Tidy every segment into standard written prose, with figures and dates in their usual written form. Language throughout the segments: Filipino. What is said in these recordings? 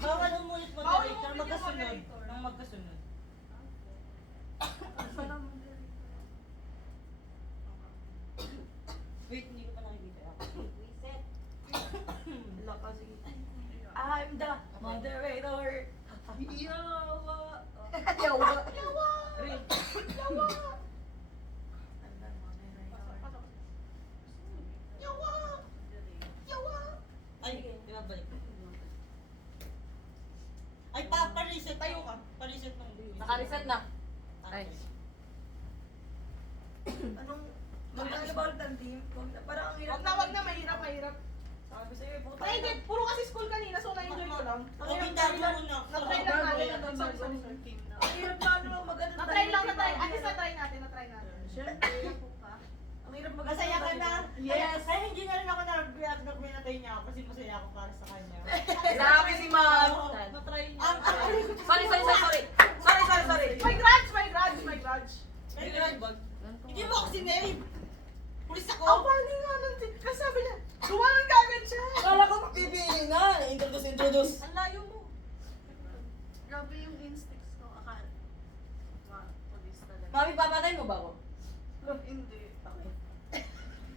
Bawal umulit Bawal moderator, umulit yung magkasunod. moderator. Nang magkasunod. Wait, hindi ko pa nakikita. Reset. Lakas, sige. I'm the moderator. Yawa. Yawa. Yawa. Rin. Yawa. I'm the moderator. Yawa. Yawa. Ay, binabalik. Ay, pa-reset. Tayo ka. Pa-reset ng Naka-reset na. Ay. Anong magkano ba ulit ang team? Parang ang hirap. Wag na, mahirap. Sabi sa'yo, puta. Ay, hindi. Puro kasi school kanina, so na-enjoy ko lang. Kommentary mo muna. Na-try lang natin. Sorry. Ang hirap na ano, magano. Na-try lang, na-try. At least na-try natin. Siyempre. Ang hirap mag- Masaya ka na? Yes. Ay, hindi na rin ako nag-react na pinatay niya ako kasi masaya ako para sa kanya. Sabi si Ma'am. Na-try niya. Sorry. May grudge. Hindi mo ako sinave. Pulis Ang ako. funny nga nun. Kasi sabi niya, dumaan kagad siya. Akala ko mapipili na. Introduce. Ang layo mo. Grabe yung instincts ko. Akala. Police talaga. Mami, papatay mo ba ako? Hindi.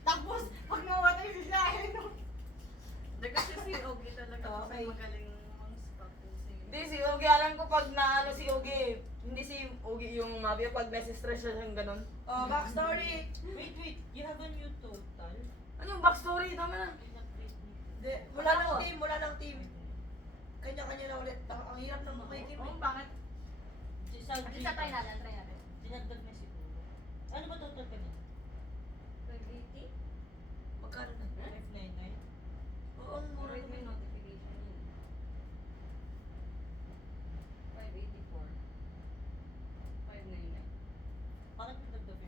Tapos, pag namatay si Shahid, Hindi kasi si Ogie talaga kasi Okay. magaling mag-stop yung singing. Hindi, si Ogie. Alam ko pag naano si Ogie. Hindi si Ogie yung mafia pag nasi-stress siya siyang ganun. Oh, backstory. wait, you have a new total? Ano yung backstory? Tama na. Hindi, wala ng team. Kanya-kanya na ulit. Ang hirap ng may team. Oh, bakit? Sa Try natin. Dinagdag na siguro. Ano ba total ka niya? 580? Magkano na? 599? Oo, ang mura Alright, may naman. notification yun. 584. 599. Bakit nagdagdag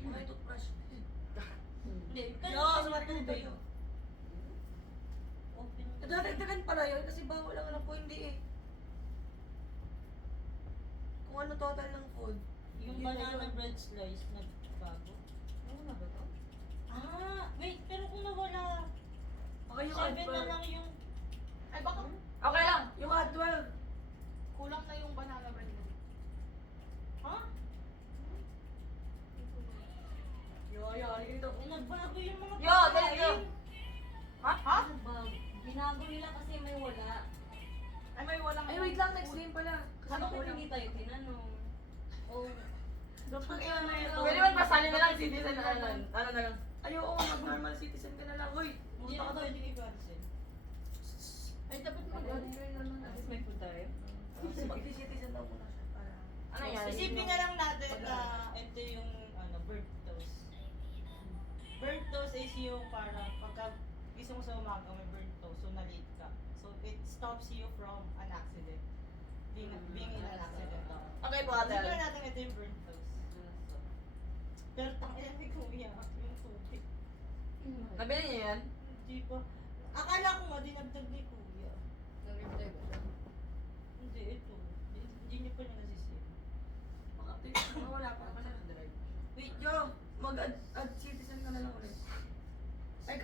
50? May toothbrush. Hindi, Yo, sa mga tayo. Open. Nadadagdagan pala yun kasi bawal lang alam ko hindi eh. Kung ano total ng food. Yung Yun na banana yun. bread slice nagbago. Ano na ba to? Wait, pero kung nawala, Okay, yung 7 add na 12. lang yung... Ay, baka Okay lang. Yung add 12. kulang na yung banana bread mo. Ha? Yari dito. Nagbago yung mga Yo, dali yo. Ha? Ha? Binago nila kasi may wala. Ay, may walang... Ay, wait lang, next game pala. Kasi Ano kulang. kung hindi tayo tinanong? Oh. Dapat kailan na ito. Pwede ba pasalin na lang citizen na lang? Ano na lang? Ayoko, mag-normal citizen ka na lang. Uy, Hindi pumunta na ka doon. pwede i-cancel. Ay, dapat At least may food tayo. Mag-citizen daw muna siya para... Ano yan? Isipin na lang natin na ito yung bird toast. Bird toast is yung parang pagka gising mo sa umaga may bird toast, so na-late ka. So it stops you from an accident. Being in an accident. Okay po, ate. Isipin na natin ito yung bird toast. Pero tangina ni Kuya, yung tubig. Nabili niyo yan? Hindi pa. Akala ko nga dinagdag ni Kuya. Hindi, ito. Hindi niyo pa niya nasisip. Mga wala pa. Wait, yo, mag-add citizen ka na lang ulit. Ay,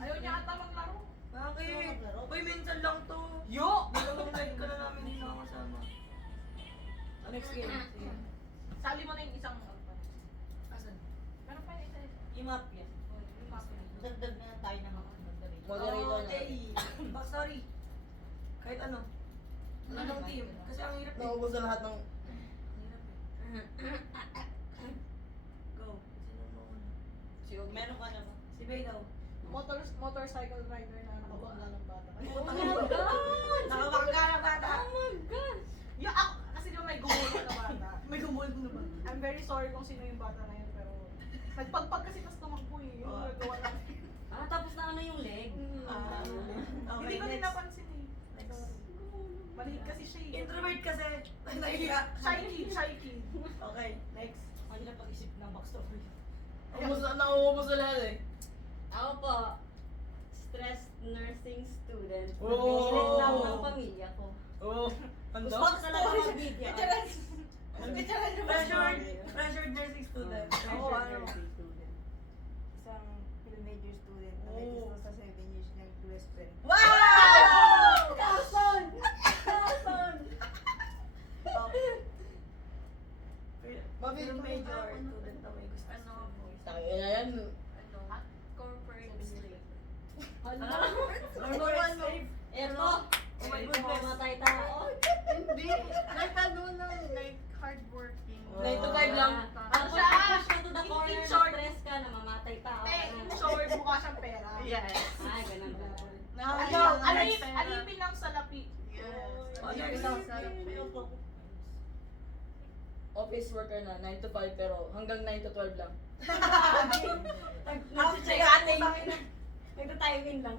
Ayaw niya ata maglaro. Bakit? Uy, minsan lang to. Yo! Dalawang live ka na namin hindi nakakasama. Next game. Sige. Sali mo na yung isang... Asan? Pero pa yung isa. Imapya. Dagdag na lang tayo ng mga moderator. Moderator na. Okay. Backstory. Kahit ano. Wala ng team. Kasi ang hirap eh. Naubos na lahat ng... Ang hirap eh. Go. Sino mo una? Si Ogie. Meron ka na ba? Si Bay daw. Motorcycle rider na nakabangga ng bata. Oh my God! Nakabangga na bata. Oh my God! Yung ako, kasi yung may gumulong na bata. May gumulog na ba? I'm very sorry kung sino yung bata na yun, pero nagpagpag kasi tas tumakbo eh. Yung Oh. nagawa natin. Tapos na ano yung leg? Ah, Hindi ko din next. napansin eh. Next. Maliit kasi siya eh. Introvert kasi. Ay, nahiya. Shy kid. Okay, next. Ano na pag-isip ng backstory? Nauubos na lahat eh. Ako po, stress nursing student. Oh! Nag-iilan lang ng pamilya ko. Oo. Ano? Gusto ko talaga mag-video. Pressured nursing student. Ako, Pressured ano? nursing. Isang pre-major student na may Oh. gusto sa 7 years niyang best friend. Wow! Eto, Oh my ito goodness. mamatay tao. Hindi. Like ano lang, like hardworking. 9 to 5 lang. Tapos siya? push ka to the corner, In short. na-stress ka, namamatay tao. Te, in short, mukha siyang pera. Yes. Ay, ganun ba? Alipin lang sa lapi. Yes. Oh, yes. Office worker na, 9 to 5 pero hanggang 9 to 12 lang. Nag-check Nagta-timing lang.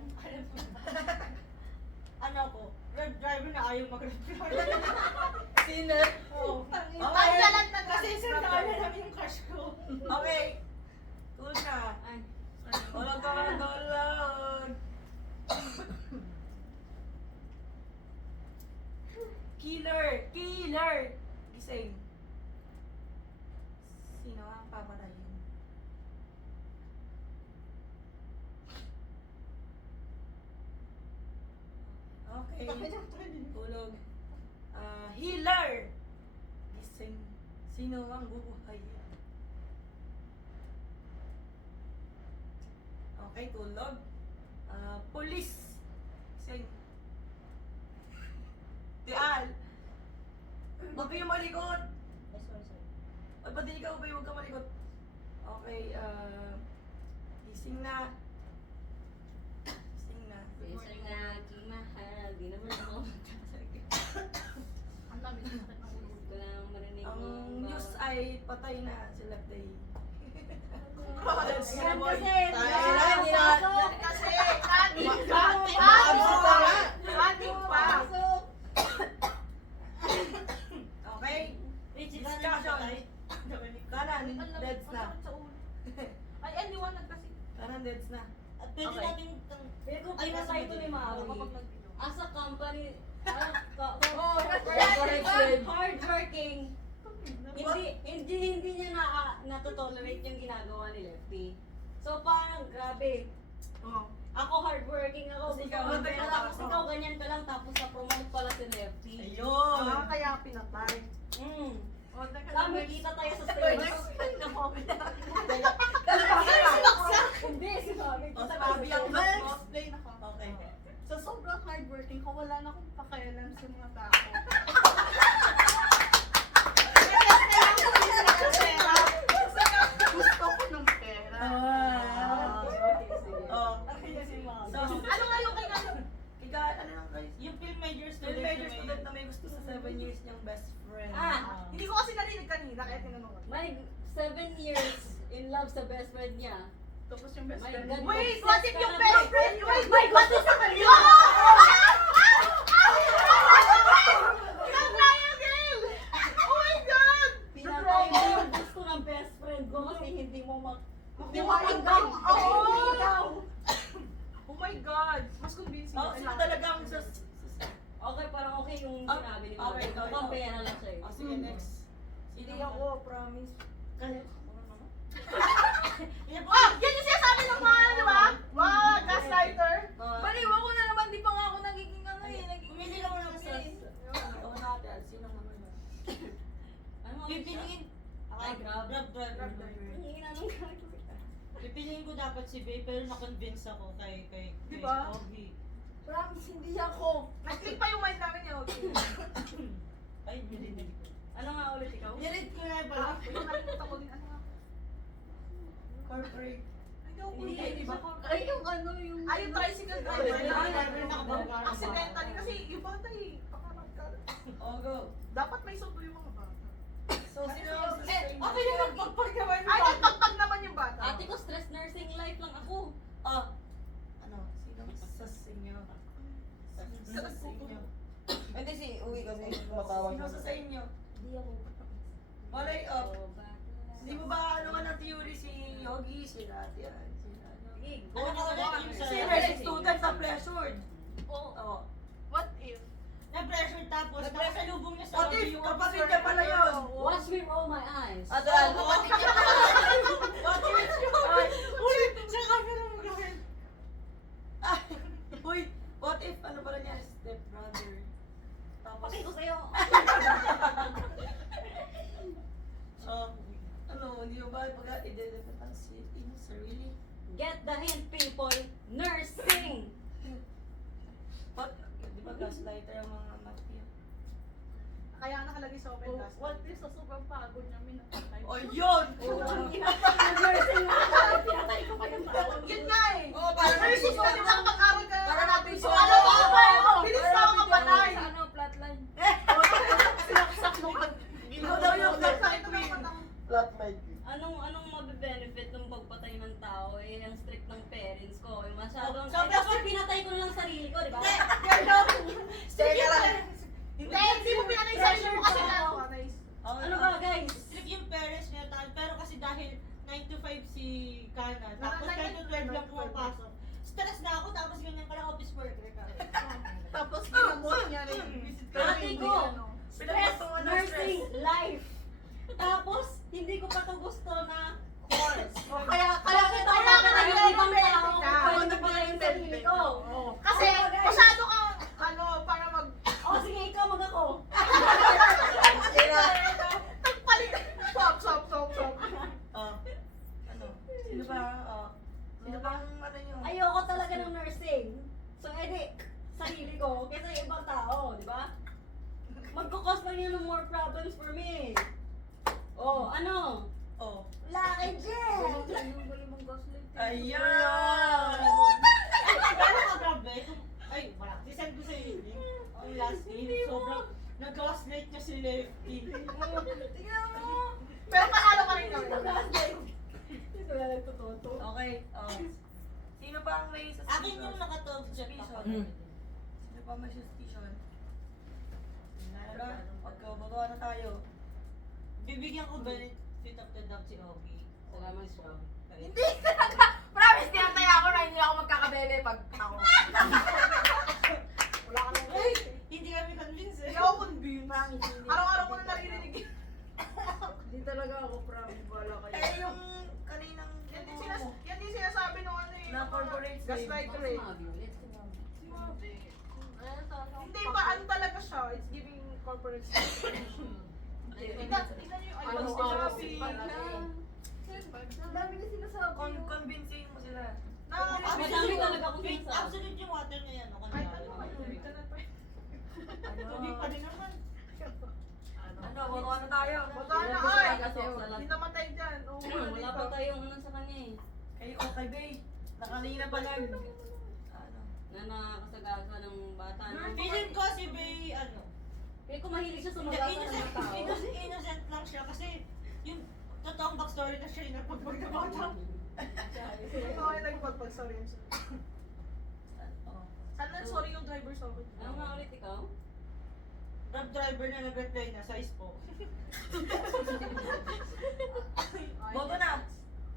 Ano ko? Grab driver na ayaw mag-reply. Sinner. Oo. Tanggalan na Kasi isang daan na namin yung cash ko. Okay. Cool na. Ay, Tulog. Killer. Gising. Sino ang papatayin? Okay. Tulog. Healer. Gising. Sino ang bubuhayin? Okay, tulog. Police. Gising. Tial. Huwag kayong malikot. Ay, pati ikaw ba huwag ka malikot? Okay, gising na. Gising na. isa nga, kimahal. Di naman ako magkasakit. Ang dami na sakit ng ulo. Ko lang marinig Ang mo. news ay patay na sila day. Yan kasi, Kasi, kaning pa. Okay? Discussion. Kanan, deads na. Ay, liwanag kasi. Kanan, deads na. At pwede Okay. natin Pero kung pinatay ito ni Maui, as a company, correction. hardworking, hindi niya na-tolerate yung ginagawa ni Lefty. So parang grabe. Ako hardworking ako, Tapos gusto ikaw, ko ng pera, ikaw, tapos ikaw ganyan ka lang, tapos na-promote pala si Lefty. Ayun. Kaya pinatay. Mm. O, teka lang. Kami kita tayo sa stage. Hindi, si Mami. O, Kita sa tayo Mami sa ang stage. next. Explain ako. Okay. Sa sobrang hardworking ko, wala na akong pakialam sa mga tao. Gusto ko ng pera. Okay, sige. Oh. Okay, si Mami. So, Ano nga yung kaya? ano lang guys? yung film major Still student. major student na may gusto sa 7 years niyang best friend. Ah, Hindi ko kasi narinig kanina, kaya tinanong ko. may 7 years in love sa best friend niya. Tapos yung best My friend God. mo. Wait, what if yung best friend? Wait, My God, what if sa kanila? Oh my God! Pinatay mo yung gusto ng best friend ko kasi hindi mo Hindi mo pagdaw. ikaw. Oh my God! Mas convincing. Oh, sino talagang sa... Okay, parang okay yung sinabi ni Mami. Okay, okay. Mukhang pera lang siya eh. Oh, sige, next. Hindi ako, promise. Kaya Ah! Yan yung sinasabi ng mga, di ba? Mga gaslighter. Baliwa ko na naman, di pa nga ako nagiging ano eh. Pumili ka muna sa... Oo natin, sino naman yun? Ano ang Pipiliin. Ay, grab. Grab driver. Ang hina nung gagawin. Pipiliin ko dapat si Bay, pero na-convince ako kay Di ba? Ogie. Promise, hindi ako. Nag-click pa yung mind namin niya. Okay. Ay, nilinig ko. Ano nga ulit ikaw? Nilit ko na pala. Yung nakikita ko din, ano nga? Corporate. Hindi, di ba? Ay, yung ano, yung... Ay, yung tricycle driver. Ay, driver nakabangga. Accidentally. Kasi yung bata eh. Pakaragkal. Oh, go. Dapat may sundo yung mga bata. So, sino ang sa Eh, okay na magpagpag naman yung Ay, bata. nagpagpag naman yung bata. Ate ko, stress nursing life lang ako. Oh, ano? Sino sa inyo? Sino sa inyo? Hindi si Uwi kasi matawag Sino sa inyo? Hindi ako. Malay up. So, bakla. Hindi mo ba ano nga ng theory si Yogi, si Nadia, si ano? Sige, Ano ka ulit yung sa... Si nursing student na pressured. Oo. Oh. What if? Na-pressure tapos, nakasalubong niya sa What if yung kapatid niya pala yun? Watch me roll my eyes. Adal. What if? Ay, Uy, sa camera mo gawin. ay, uy, what if ano pala niya? Step brother. Tapos, Pakita ko sa'yo. ano, hindi mo ba pag-identify si yung sarili? Get the hint, people. Nursing. gaslighter ang mga mafia. Kaya nakalagay sa open class. What if sa sobrang pagod niya, minapatay? Oh, yun! Nag-nursing nga ako. Pinatay ko pa yung tao. Yun nga eh. Oo, para Versus natin mo, di ba kapag-aral ka? Para natin So, siya. ano ba ako? Bilis na ako kapatay. Sa ano, flatline. Sinaksak mo pag... Ikaw daw yung Sakit na matang... Flatline. Anong mabe-benefit ng pagpatay ng tao? Eh, ang strict ng parents ko. Yung masyadong... Sabi Kasi pinatay ko na lang sarili ko, di ba? Teka lang. Hindi mo pinanay sa sarili mo kasi na... Ano ba, guys? Strict yung parents niya, pero kasi dahil 9 to 5 si Kana, tapos 9 to 12 lang pumapasok. Stress na ako, tapos ganyan pala office worker ka. Tapos ginamot niya rin. Ate ko! Stress, Pinapatuwa ng nursing, life. Tapos, hindi ko pa to gusto na course. Kaya kita kaya ka ng ibang tao kung ka. pwede pa yung sarili ko. Kasi masyado kang ano para mag O sige, ikaw mag-ako. tagpalit. Stop. Oh. Ano? Sino ba? Oh. Sino bang ano nyo? Ayoko talaga ng nursing. So, edi, sarili ko kaysa ibang tao, di ba? Magkukos lang yun ng more problems for me. Oh, ano? Oh. Wala kay Jen! Yung galing mong gaslight. Ayan! Pero grabe, ay, wala. Sisend ko sa iyo yung link. Ang last game, sobrang nag-gaslight niya si Lefty. Tingnan mo! Pero panalo ka rin kami. Hindi ko na nagtututo. Okay. Oh. Sino pa ang may suspicion? Akin yung nakatog dyan Suspicion. ako. Sino pa may suspicion? Tara, magkabotohan na tayo. Bibigyan ko benefit of the doubt si Ogie. Salamat po. Hindi! Promise, tinataya ako na hindi ako magkakabele pag ako. Wala ka nang Ay, hindi kami convinced eh. Hindi ako convinced. Araw-araw ko na naririnig. Hindi talaga ako promise. Wala kayo. Eh, yung kaninang... Yan din sinasabi nung ano eh. Na corporate Gaslighter eh. Hindi ba ano talaga siya? It's giving corporate Tignan niyo yung ano sinasabi. Ang dami na sinasabi. Convincing mo sila. Madami talaga akong Wait, sinasabi. absolute yung water na yan. Ano Ay, ka ano? Ay, tubig ka na pa. Tubig pa rin naman. Ano, botohan na tayo. Botohan na, Gusto oy! ko kasi wala. Hindi namatay dyan. Oo, Wala pa tayong ano sa kanya eh. Kay Okay Bay. Nakanina pa lang. Ano? Na nakakasagasa ng bata. No? Feeling ko si Bay, ano, Kaya kung mahilig siya hindi, sumagasa ng mga tao. innocent lang siya kasi yung totoong backstory na siya yung napagpag na bata. Ikaw ay nagpagpag-sorry yun sa'yo. Oh. Sana sorry yung driver sa akin. Ano nga ulit ikaw? Grab driver na nag-reply na, size po. Boto na.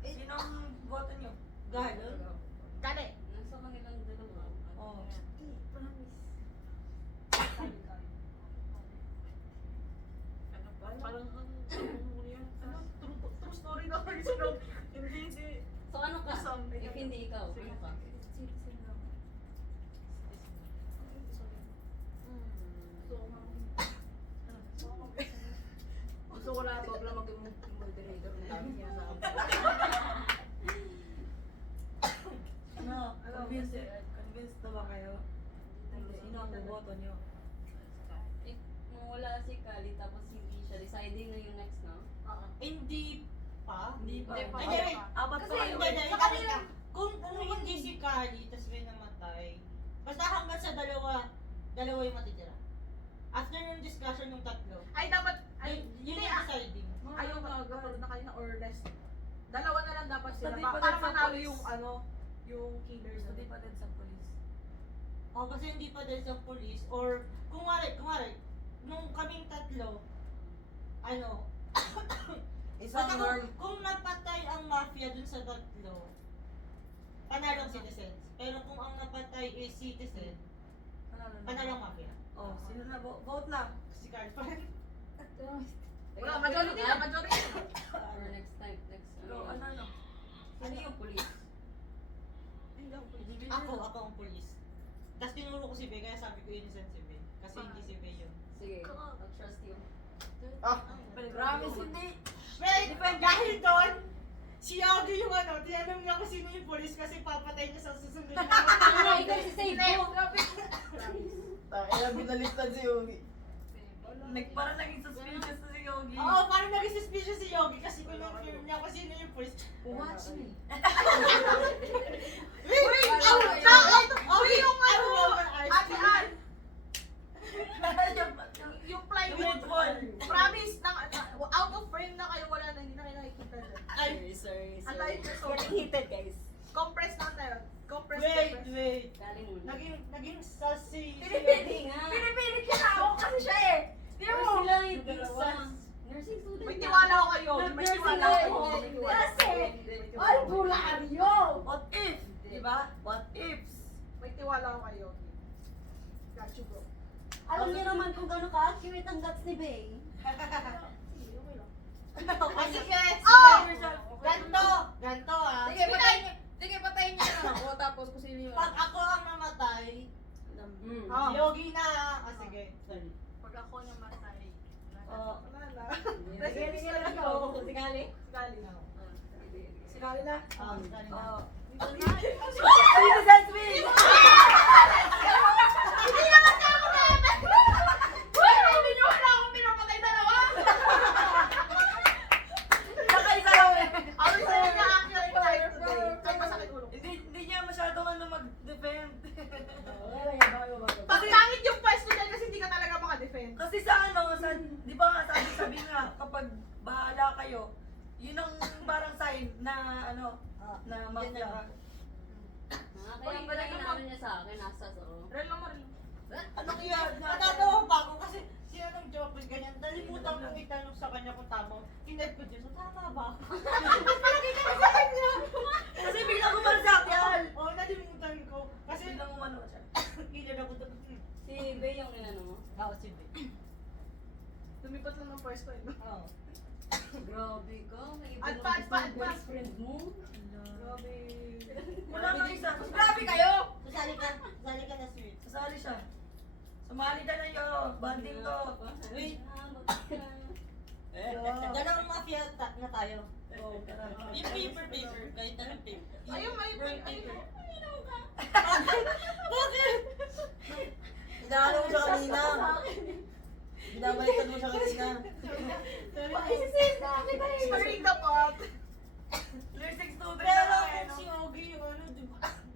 Sinong boto nyo? Gano'n? Kani. Nasa kanilang dalawa. Oh. Parang ano, true story na kasi nung hindi si... So ano ka? Something. If hindi ikaw, ano ka? Citizen lang. Gusto ko lang wag lang mag-moderator ng dami sinasabi. Ano? Convinced na ba kayo? Sino ang boboto nyo? Eh, kung wala si Kali tapos hindi siya, deciding na yung next, no? Hindi pa. Hindi pa. Hindi pa. Ay, hindi. Apat Kasi pa kayo. hindi, Sa kanila. Kung hindi si Kali, tapos may namatay, basta hanggang sa dalawa yung matitira. After yung discussion yung tatlo, Ay, dapat... Ay, yun hindi yung ah. deciding. Ayaw katulad na kanina or less. Dalawa na lang dapat sila. Sabi pa Para din sa manalo police. yung ano, yung killers. Hindi pa din sa police. O kasi hindi pa dahil sa police or kung nung kaming tatlo, ano, Isang basta norm. kung napatay ang mafia dun sa tatlo, panalong citizens. Pero kung ang napatay is citizen, panalong mafia. Oh, sino na? Vote na. Si Carl pa rin. Wala, majority na, majority na. Or next time, next Go, ano? Ano yung police? Ako ang police. Tapos tinuro ko si Bey, kaya sabi ko innocent si Bey. Kasi hindi si Bey yun. Sige, I'll trust you. Promise hindi. Wait, dahil doon, si Yogi yung ano, tinanong niya kung sino yung police kasi papatay niya sa susunod na. Ano, ikaw si Save ko! Kaya binaliktad si Yogi. Parang naging suspicious na si Yogi. Oo, parang naging suspicious si Yogi kasi kinonfirm niya kung sino yung police. Watch me. Wait! Yung Ate Ann! Yung plywood wall. Promise, out of frame na kayo, wala na, hindi na kayo nakikita dyan. Sorry. Ang layo na so. Getting heated, guys. Compress lang tayo. Compress. Wait. Galing muna. Naging sus si Hindi nga. Pinipilit niya na ako kasi siya eh. Di Pero mo? sila yung isa. Nursing student. May tiwala ako kayo. May Nag-nursing tiwala ako. ako. Kasi, ay, bularyo! What if? Diba? What ifs? May tiwala ako kayo. Got you, bro. Alam niyo naman kung gano'n ka-accurate ang guts ni Bay. Sige, Oh! ganto ah. Sige, patayin niyo na ako. Tapos kung sino yung... Pag ako ang namatay, Ah. si Yogi na. Sige, sorry. Pag ako namatay. Oh. Wala na. Sige, let's go. Sigali. Sigali na ako. Sikali na? Sorry na. Oo. Citizens win! Hindi naman ka ako namin! Uy, hindi niyo wala akong pinapatay dalawa! Nakaisa lang eh. Ako sa'yo na accurate tayo today. Ay, masakit ulo. Hindi niya masyadong mag-defend. Pagkangit yung pwesto dyan kasi hindi ka talaga makadefend. Kasi sa di ba nga sabi nga, kapag bahala kayo, yun ang parang sign na na mafia ka. Kaya pala inaano niya sa akin, nasa so. Rel lang mo rin. Ano kaya, natatawa pa ako kasi siya nang joke ganyan. Nalimutan kong itanong sa kanya kung tama. Tinad ko dyan, so tama ba ako? Kasi biglang umano sa akin. Oo, nalimutan ko. Kasi Biglang umano siya. kilala ko doon. Si Bay yung inano mo. Ako si Vic. Lumipat lang ng pwesto eh. Oo. Grabe ka, may iba At naman pa- yung best friend mo. Grabe. Wala kang isa. Grabe kayo! Sasali ka na sweet. Sasali siya. Sumali ka na yun. Banding to. Wait. Ah, Dalawang mafia na tayo. Oh, tara. Yung paper, kahit anong paper. Ayun, may paper. Inaano mo siya kanina. Binabaliktad mo siya kanina.